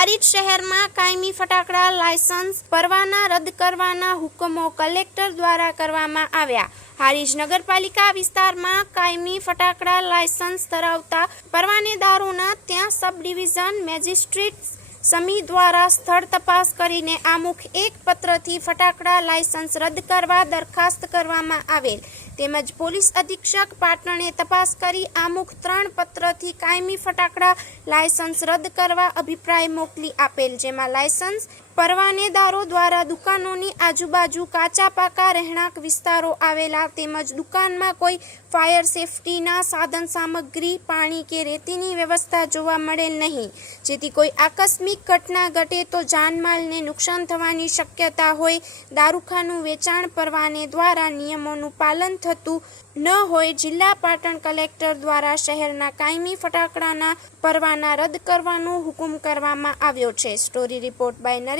હારીજ શહેરમાં કાયમી ફટાકડા, લાયસન્સ, પરવાના રદ કરવાના હુકમો કલેક્ટર દ્વારા કરવામાં આવ્યા. હારીજ નગરપાલિકા વિસ્તારમાં કાયમી ફટાકડા, લાયસન્સ ધરાવતા પરવાનેદારોના ત્યાં સબ ડિવિઝન મેજિસ્ટ્રેટ સમી દ્વારા સ્થળ તપાસ કરીને આમુખ એક પત્રથી ફટાકડા, લાયસન્સ રદ કરવા દરખાસ્ત કરવામાં આવેલ. તેમજ પોલીસ અધિક્ષક પાટણે તપાસ કરી આમુખ ત્રણ પત્રથી કાયમી ફટાકડા લાયસન્સ રદ કરવા અભિપ્રાય મોકલી આપેલ, જેમાં લાયસન્સ પરવાનેદારો દ્વારા દુકાનોની આજુબાજુ કાચા પાકા રહેણાંક વિસ્તારો આવેલા તેમજ દુકાનમાં કોઈ ફાયર સેફટીના સાધન સામગ્રી, પાણી કે રેતીની વ્યવસ્થા જોવા મળે નહીં. જેથી કોઈ આકસ્મિક ઘટના ઘટે તો જાનમાલને નુકસાન થવાની શક્યતા હોય. દારૂખાનું વેચાણ પરવાને દ્વારા નિયમોનું પાલન થતું ન હોય, જિલ્લા પાટણ કલેક્ટર દ્વારા શહેરના કાયમી ફટાકડાના પરવાના રદ કરવાનો હુકમ કરવામાં આવ્યો છે. Story report by Naresh